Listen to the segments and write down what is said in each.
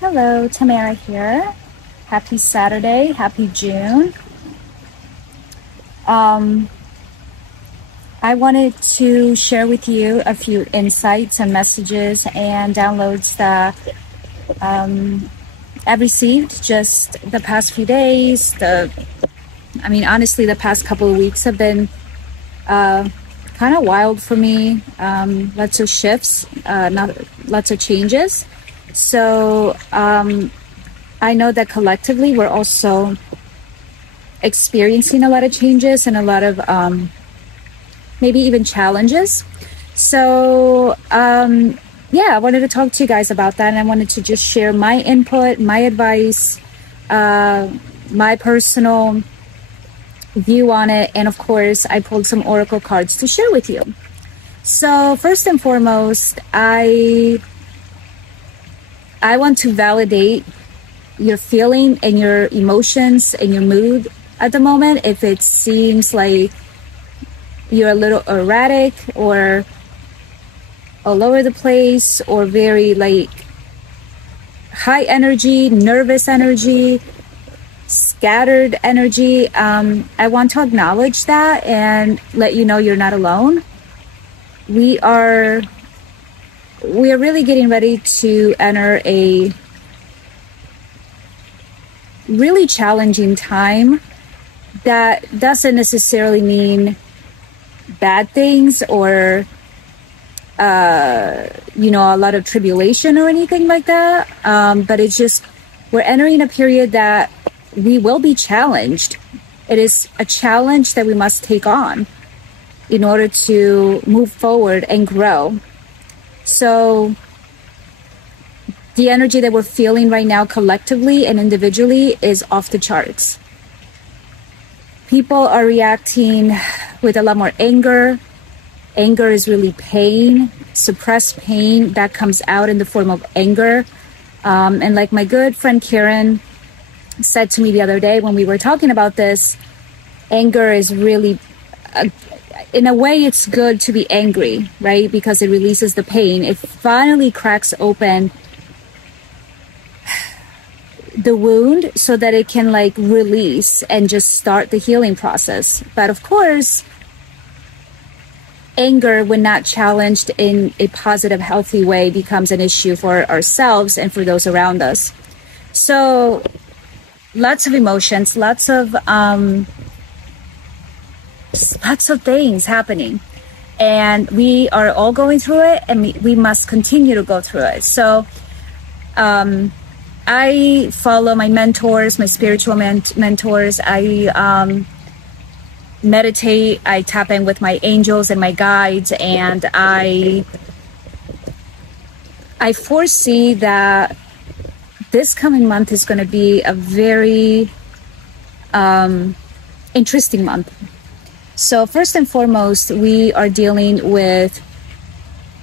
Hello, Tamara here. Happy Saturday, happy June. Um, I wanted to share with you a few insights and messages and downloads that I've received just the past few days. Honestly, the past couple of weeks have been kind of wild for me. Lots of shifts, not lots of changes. So I know that collectively we're also experiencing a lot of changes and a lot of maybe even challenges. So yeah, I wanted to talk to you guys about that, and I wanted to just share my input, my advice, my personal view on it, and of course I pulled some oracle cards to share with you. So first and foremost, I want to validate your feeling and your emotions and your mood at the moment. If it seems like you're a little erratic or all over the place or very like high energy, nervous energy, scattered energy, I want to acknowledge that and let you know you're not alone. We are really getting ready to enter a really challenging time that doesn't necessarily mean bad things or a lot of tribulation or anything like that, but it's just we're entering a period that we will be challenged. It is a challenge that we must take on in order to move forward and grow. So the energy that we're feeling right now collectively and individually is off the charts. People are reacting with a lot more anger. Anger is really pain, suppressed pain that comes out in the form of anger. And like my good friend Karen said to me the other day when we were talking about this, anger is really, in a way, it's good to be angry, right? Because it releases the pain. It finally cracks open the wound so that it can like release and just start the healing process. But of course, anger, when not challenged in a positive, healthy way, becomes an issue for ourselves and for those around us. So lots of emotions, lots of things happening, and we are all going through it, and we must continue to go through it. So I follow my mentors, my spiritual mentors. I meditate, I tap in with my angels and my guides, and I foresee that this coming month is going to be a very interesting month. So first and foremost, we are dealing with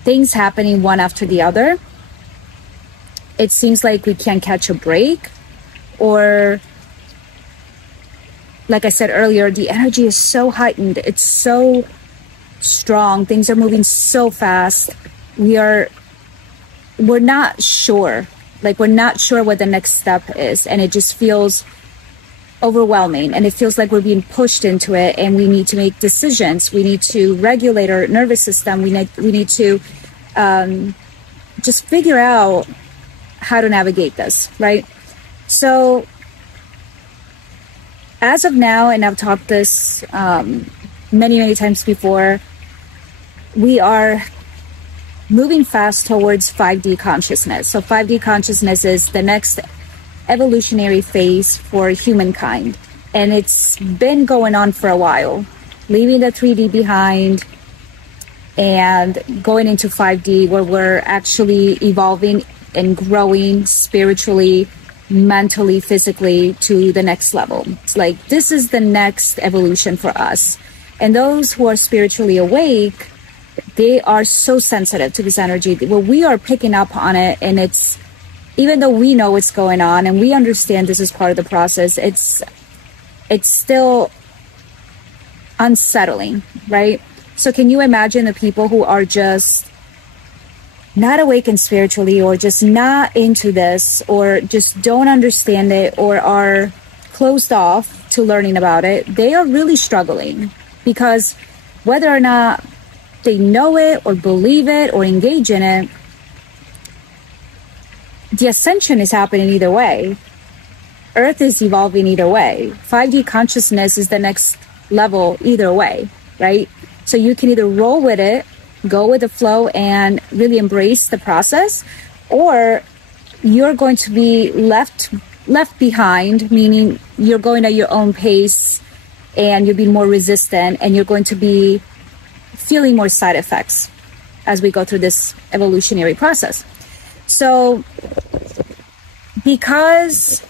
things happening one after the other. It seems like we can't catch a break, or like I said earlier, the energy is so heightened. It's so strong. Things are moving so fast. We're not sure. Like, we're not sure what the next step is. And it just feels overwhelming. And it feels like we're being pushed into it. And we need to make decisions. We need to regulate our nervous system. We need to just figure out how to navigate this, right? So as of now, and I've talked this many times before, we are moving fast towards 5D consciousness. So 5D consciousness is the next evolutionary phase for humankind. And it's been going on for a while, leaving the 3D behind and going into 5D, where we're actually evolving and growing spiritually, mentally, physically to the next level. It's like, this is the next evolution for us. And those who are spiritually awake, they are so sensitive to this energy. Well, we are picking up on it, and it's, even though we know what's going on and we understand this is part of the process, it's still unsettling, right? So can you imagine the people who are just not awakened spiritually, or just not into this, or just don't understand it, or are closed off to learning about it, they are really struggling, because whether or not they know it or believe it or engage in it, the ascension is happening either way. Earth is evolving either way. 5D consciousness is the next level either way, right? So you can either roll with it, go with the flow, and really embrace the process, or you're going to be left behind, meaning you're going at your own pace and you'll be more resistant, and you're going to be feeling more side effects as we go through this evolutionary process. So because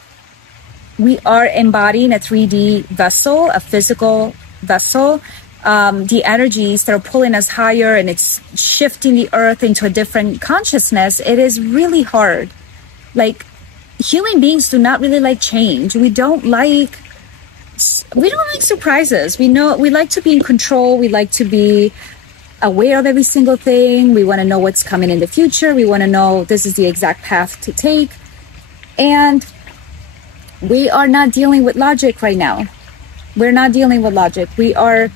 we are embodying a 3D vessel, a physical vessel, the energies that are pulling us higher, and it's shifting the earth into a different consciousness, it is really hard. Like, human beings do not really like change. We don't like surprises. We like to be in control. We like to be aware of every single thing. We want to know what's coming in the future. We want to know this is the exact path to take. And we are not dealing with logic right now. We're not dealing with logic. We are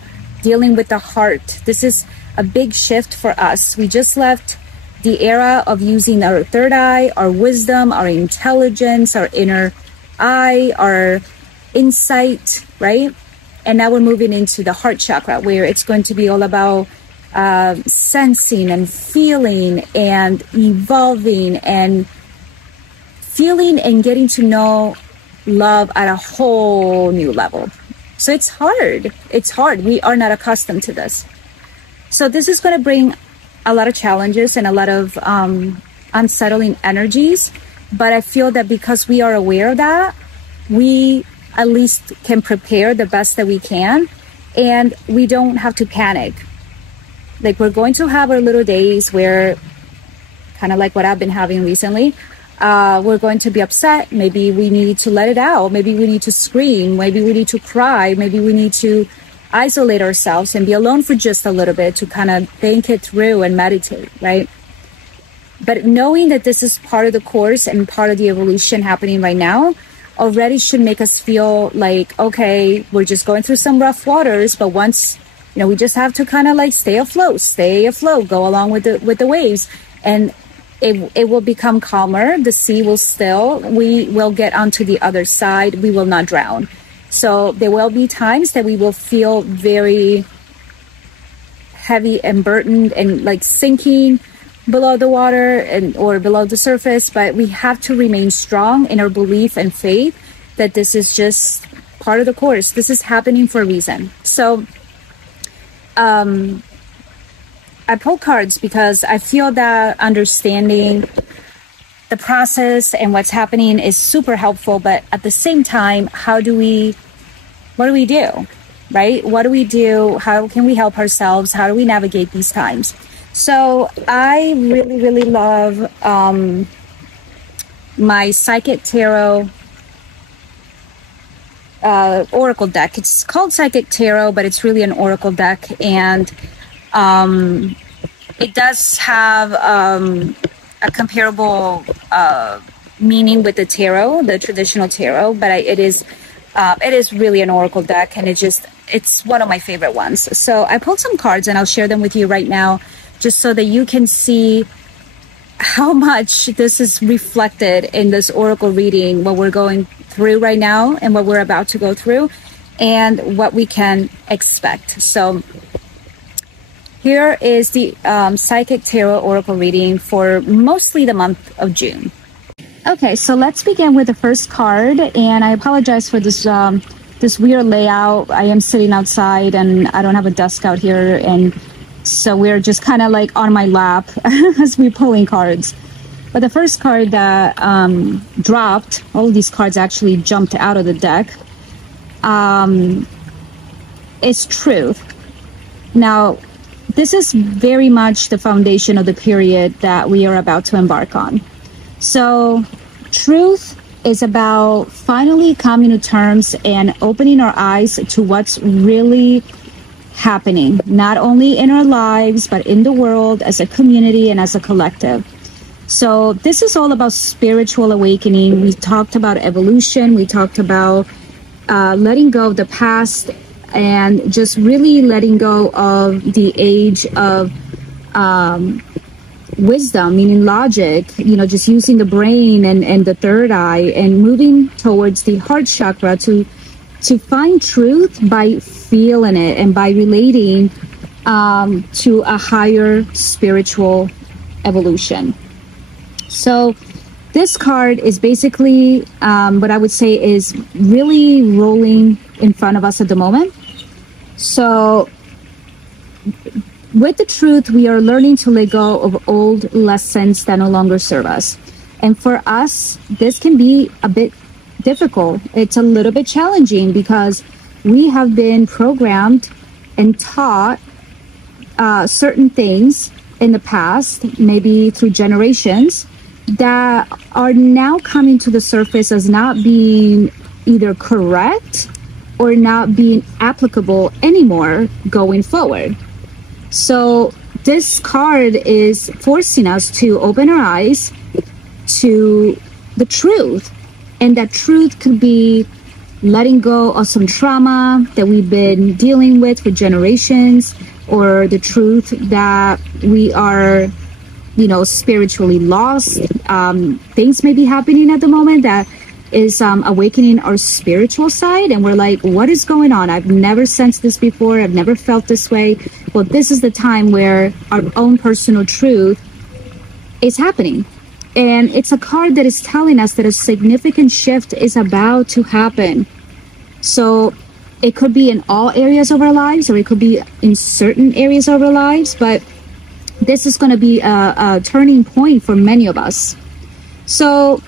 dealing with the heart. This is a big shift for us. We just left the era of using our third eye, our wisdom, our intelligence, our inner eye, our insight, right? And now we're moving into the heart chakra, where it's going to be all about sensing and feeling and evolving and feeling and getting to know love at a whole new level. So it's hard. It's hard. We are not accustomed to this. So this is going to bring a lot of challenges and a lot of unsettling energies. But I feel that because we are aware of that, we at least can prepare the best that we can, and we don't have to panic. Like, we're going to have our little days where, kind of like what I've been having recently, we're going to be upset. Maybe we need to let it out. Maybe we need to scream. Maybe we need to cry. Maybe we need to isolate ourselves and be alone for just a little bit to kind of think it through and meditate, right? But knowing that this is part of the course and part of the evolution happening right now already should make us feel like, okay, we're just going through some rough waters, but once, we just have to kind of like stay afloat, go along with the waves, and it will become calmer. The sea will still. We will get onto the other side. We will not drown. So there will be times that we will feel very heavy and burdened and like sinking below the water or below the surface, but we have to remain strong in our belief and faith that this is just part of the course. This is happening for a reason. So I pull cards because I feel that understanding the process and what's happening is super helpful, but at the same time, what do we do, right? What do we do? How can we help ourselves? How do we navigate these times? So I really, really love my Psychic Tarot Oracle deck. It's called Psychic Tarot, but it's really an Oracle deck, and it does have a comparable meaning with the tarot, the traditional tarot, but it is really an Oracle deck, and it's one of my favorite ones. So I pulled some cards and I'll share them with you right now, just so that you can see how much this is reflected in this Oracle reading, what we're going through right now and what we're about to go through and what we can expect. So here is the Psychic Tarot Oracle reading for mostly the month of June. Okay, so let's begin with the first card, and I apologize for this this weird layout. I am sitting outside and I don't have a desk out here, and so we're just kind of like on my lap as we're pulling cards. But the first card that dropped, all of these cards actually jumped out of the deck, is Truth. Now, this is very much the foundation of the period that we are about to embark on. So, Truth is about finally coming to terms and opening our eyes to what's really happening, not only in our lives, but in the world, as a community and as a collective. So this is all about spiritual awakening. We talked about evolution. We talked about letting go of the past and just really letting go of the age of wisdom, meaning logic, just using the brain and the third eye, and moving towards the heart chakra to find truth by feeling it and by relating to a higher spiritual evolution. So this card is basically what I would say is really rolling in front of us at the moment. So with the truth, we are learning to let go of old lessons that no longer serve us. And for us, this can be a bit difficult. It's a little bit challenging because we have been programmed and taught certain things in the past, maybe through generations, that are now coming to the surface as not being either correct or not being applicable anymore going forward. So this card is forcing us to open our eyes to the truth. And that truth could be letting go of some trauma that we've been dealing with for generations, or the truth that we are, spiritually lost. Things may be happening at the moment that is awakening our spiritual side, and we're like, what is going on? I've never sensed this before. I've never felt this way. Well, this is the time where our own personal truth is happening. And it's a card that is telling us that a significant shift is about to happen. So it could be in all areas of our lives, or it could be in certain areas of our lives, but this is going to be a turning point for many of us. So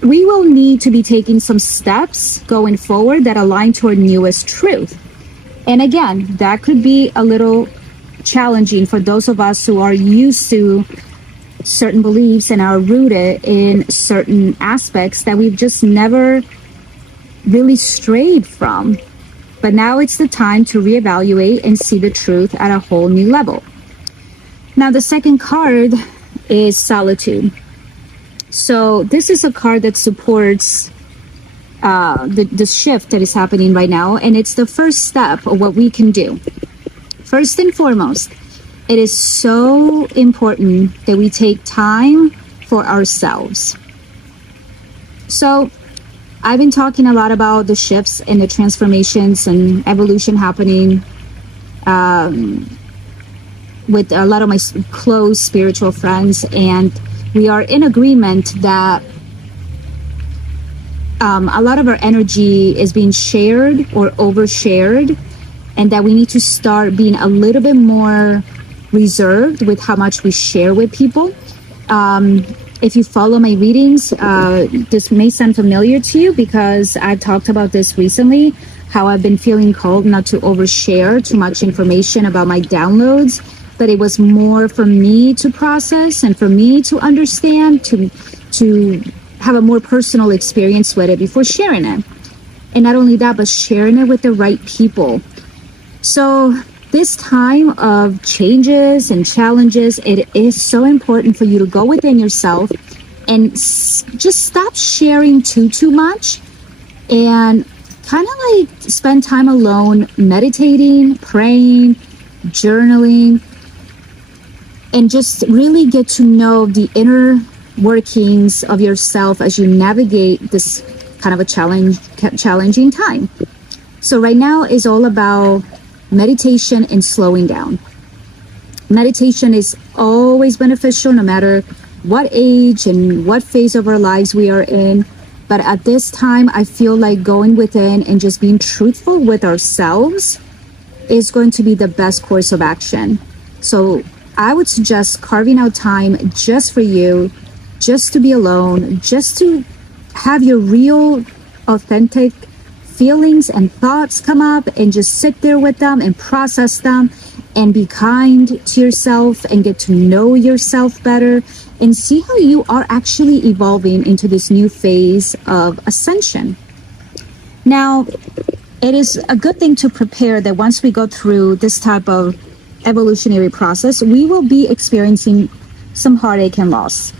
we will need to be taking some steps going forward that align to our newest truth. And again, that could be a little challenging for those of us who are used to certain beliefs and are rooted in certain aspects that we've just never really strayed from. But now it's the time to reevaluate and see the truth at a whole new level. Now, the second card is Solitude. So this is a card that supports the shift that is happening right now, and it's the first step of what we can do. First and foremost, it is so important that we take time for ourselves. So I've been talking a lot about the shifts and the transformations and evolution happening with a lot of my close spiritual friends, and we are in agreement that a lot of our energy is being shared or overshared, and that we need to start being a little bit more reserved with how much we share with people. If you follow my readings, this may sound familiar to you because I've talked about this recently, how I've been feeling called not to overshare too much information about my downloads, but it was more for me to process and for me to understand, to have a more personal experience with it before sharing it. And not only that, but sharing it with the right people. So this time of changes and challenges, it is so important for you to go within yourself and just stop sharing too much, and kind of like spend time alone, meditating, praying, journaling, and just really get to know the inner workings of yourself as you navigate this kind of a challenging time. So right now is all about meditation and slowing down. Meditation is always beneficial no matter what age and what phase of our lives we are in. But at this time, I feel like going within and just being truthful with ourselves is going to be the best course of action. So I would suggest carving out time just for you, just to be alone, just to have your real, authentic feelings and thoughts come up, and just sit there with them and process them, and be kind to yourself and get to know yourself better, and see how you are actually evolving into this new phase of ascension. Now, it is a good thing to prepare that once we go through this type of evolutionary process, we will be experiencing some heartache and loss.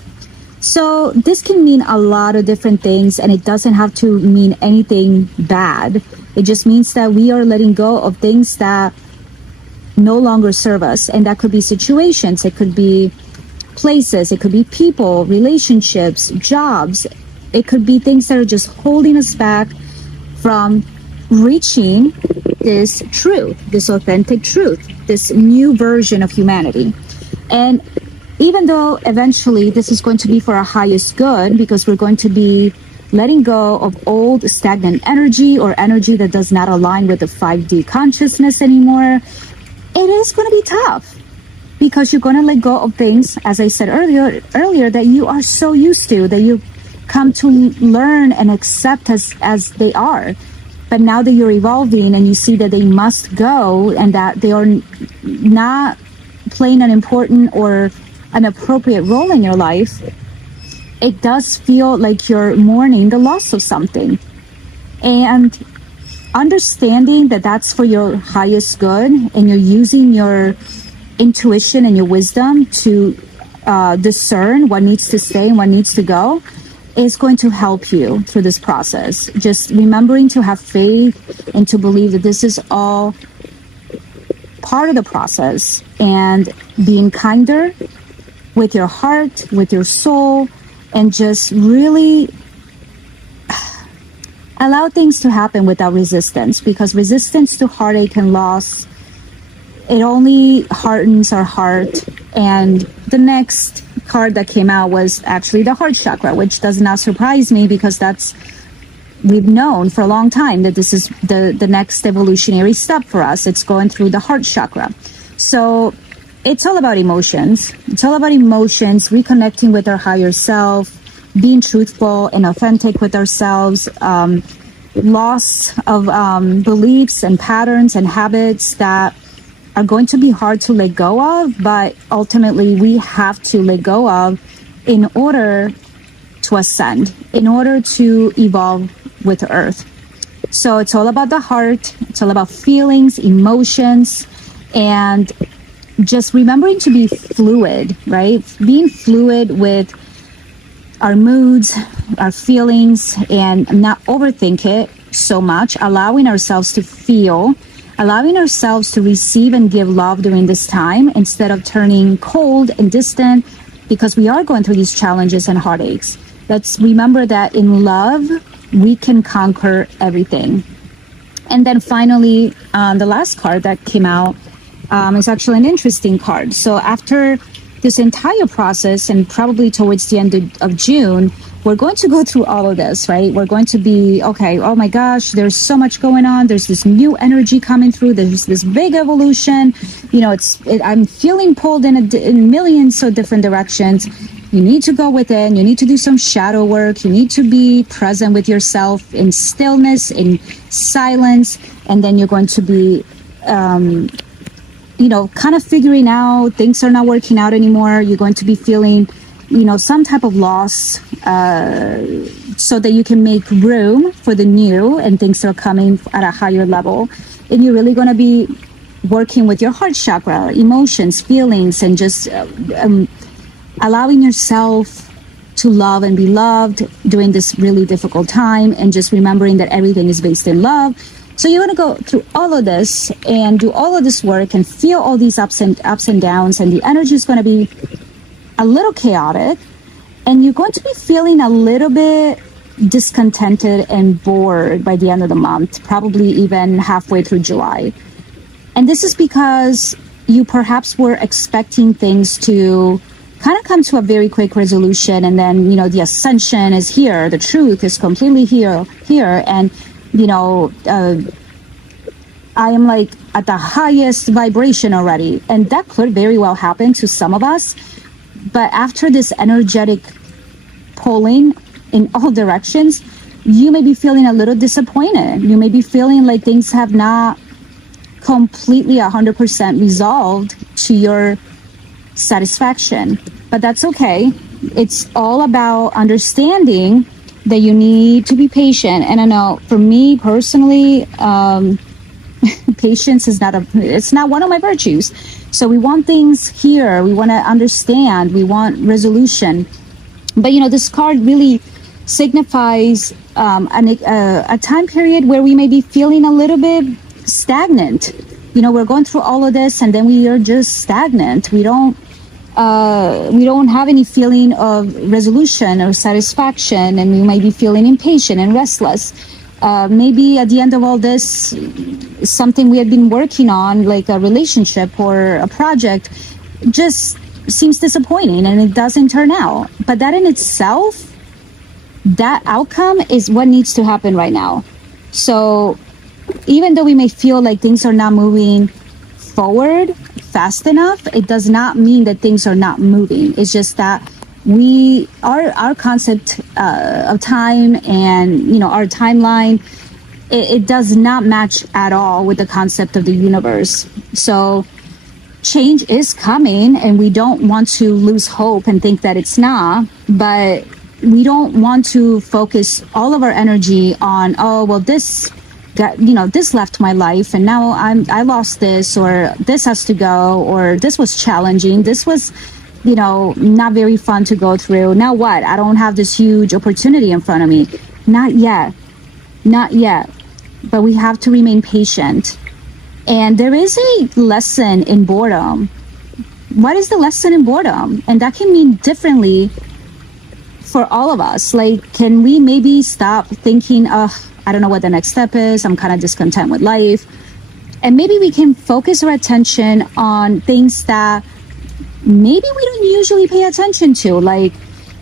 So this can mean a lot of different things, and it doesn't have to mean anything bad. It just means that we are letting go of things that no longer serve us. And that could be situations, it could be places, it could be people, relationships, jobs. It could be things that are just holding us back from reaching this truth, this authentic truth, this new version of humanity. And even though eventually this is going to be for our highest good, because we're going to be letting go of old stagnant energy or energy that does not align with the 5D consciousness anymore, it is going to be tough, because you're going to let go of things, as I said earlier, that you are so used to, that you come to learn and accept as they are. But now that you're evolving and you see that they must go and that they are not playing an important or an appropriate role in your life, it does feel like you're mourning the loss of something. And understanding that that's for your highest good, and you're using your intuition and your wisdom to discern what needs to stay and what needs to go, is going to help you through this process. Just remembering to have faith and to believe that this is all part of the process, and being kinder with your heart, with your soul, and just really allow things to happen without resistance, because resistance to heartache and loss, it only hardens our heart. And the next card that came out was actually the heart chakra, which does not surprise me, because we've known for a long time that this is the next evolutionary step for us. It's going through the heart chakra. So it's all about emotions. It's all about emotions, reconnecting with our higher self, being truthful and authentic with ourselves, loss of beliefs and patterns and habits that are going to be hard to let go of, but ultimately we have to let go of in order to ascend, in order to evolve with Earth. So it's all about the heart. It's all about feelings, emotions, and just remembering to be fluid, right? Being fluid with our moods, our feelings, and not overthink it so much, allowing ourselves to feel, allowing ourselves to receive and give love during this time, instead of turning cold and distant, because we are going through these challenges and heartaches. Let's remember that in love, we can conquer everything. And then finally, the last card that came out is actually an interesting card. So after this entire process, and probably towards the end of June, we're going to go through all of this, right? We're going to be, okay, oh my gosh, there's so much going on. There's this new energy coming through. There's this big evolution. You know, I'm feeling pulled in millions of different directions. You need to go within. You need to do some shadow work. You need to be present with yourself in stillness, in silence. And then you're going to be, kind of figuring out things are not working out anymore. You're going to be feeling, some type of loss, so that you can make room for the new and things that are coming at a higher level. And you're really going to be working with your heart chakra, emotions, feelings, and just allowing yourself to love and be loved during this really difficult time, and just remembering that everything is based in love. So you're going to go through all of this and do all of this work and feel all these ups and downs, and the energy is going to be a little chaotic, and you're going to be feeling a little bit discontented and bored by the end of the month, probably even halfway through July. And this is because you perhaps were expecting things to kind of come to a very quick resolution, and then, the ascension is here, the truth is completely here, and I am like at the highest vibration already. And that could very well happen to some of us. But after this energetic pulling in all directions, you may be feeling a little disappointed. You may be feeling like things have not completely 100% resolved to your satisfaction. But that's okay. It's all about understanding that you need to be patient. And I know for me personally, patience is it's not one of my virtues. So we want things here. We want to understand. We want resolution. But, this card really signifies a time period where we may be feeling a little bit stagnant. We're going through all of this and then we are just stagnant. We don't have any feeling of resolution or satisfaction, and we might be feeling impatient and restless. Maybe at the end of all this, something we had been working on, like a relationship or a project, just seems disappointing and it doesn't turn out. But that in itself, that outcome is what needs to happen right now. So even though we may feel like things are not moving forward fast enough, it does not mean that things are not moving. It's just that our concept of time and our timeline, it does not match at all with the concept of the universe. So change is coming, and we don't want to lose hope and think that it's not, but we don't want to focus all of our energy on, oh well, this left my life and now I lost this, or this has to go, or this was challenging, this was not very fun to go through. Now what? I don't have this huge opportunity in front of me. Not yet. But we have to remain patient. And there is a lesson in boredom. What is the lesson in boredom? And that can mean differently for all of us. Like, can we maybe stop thinking, I don't know what the next step is, I'm kind of discontent with life. And maybe we can focus our attention on things that maybe we don't usually pay attention to, like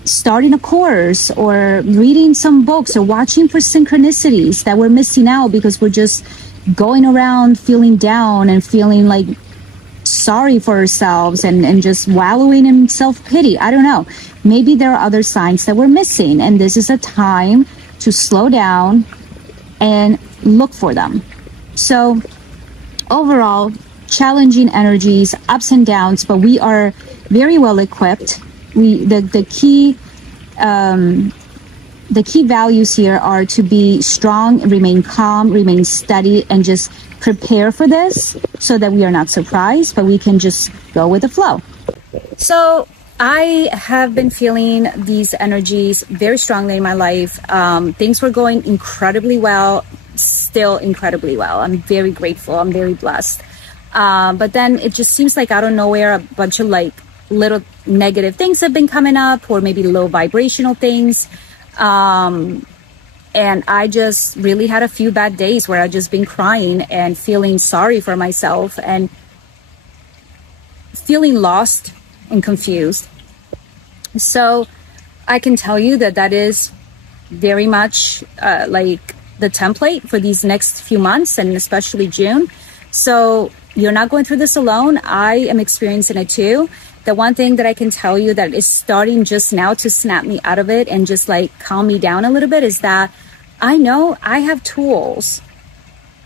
starting a course or reading some books or watching for synchronicities that we're missing out because we're just going around feeling down and feeling like sorry for ourselves and just wallowing in self-pity. I don't know. Maybe there are other signs that we're missing, and this is a time to slow down and look for them. So overall, challenging energies, ups and downs, but we are very well equipped. The key values here are to be strong, remain calm, remain steady, and just prepare for this so that we are not surprised, but we can just go with the flow. So I have been feeling these energies very strongly in my life. Things were going incredibly well, still incredibly well. I'm very grateful. I'm very blessed. But then it just seems like out of nowhere, a bunch of like little negative things have been coming up, or maybe low vibrational things. And I just really had a few bad days where I've just been crying and feeling sorry for myself and feeling lost and confused. So I can tell you that that is very much like the template for these next few months, and especially June. So you're not going through this alone. I am experiencing it too. The one thing that I can tell you that is starting just now to snap me out of it and just like calm me down a little bit is that I know I have tools.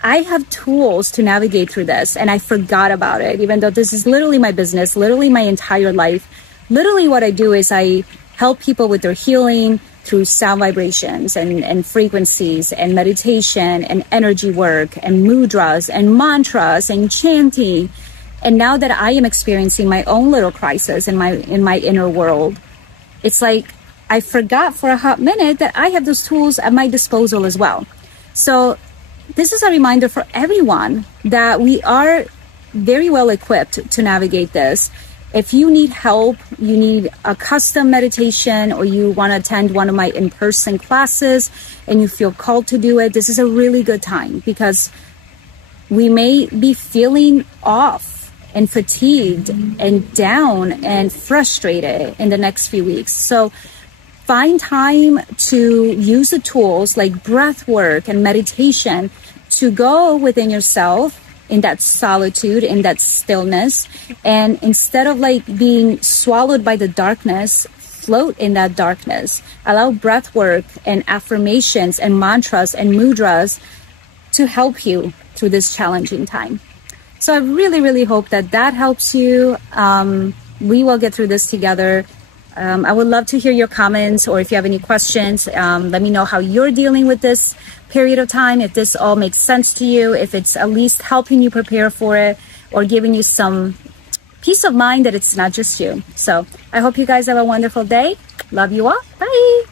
I have tools to navigate through this, and I forgot about it, even though this is literally my business, literally my entire life. Literally what I do is I help people with their healing through sound vibrations and frequencies and meditation and energy work and mudras and mantras and chanting. And now that I am experiencing my own little crisis in my inner world, it's like I forgot for a hot minute that I have those tools at my disposal as well. So this is a reminder for everyone that we are very well equipped to navigate this. If you need help, you need a custom meditation, or you want to attend one of my in-person classes and you feel called to do it, this is a really good time, because we may be feeling off and fatigued and down and frustrated in the next few weeks. So find time to use the tools like breath work and meditation to go within yourself in that solitude, in that stillness. And instead of like being swallowed by the darkness, float in that darkness. Allow breath work and affirmations and mantras and mudras to help you through this challenging time. So I really, really hope that that helps you. We will get through this together. I would love to hear your comments, or if you have any questions, let me know how you're dealing with this period of time, if this all makes sense to you, if it's at least helping you prepare for it or giving you some peace of mind that it's not just you. So I hope you guys have a wonderful day. Love you all. Bye.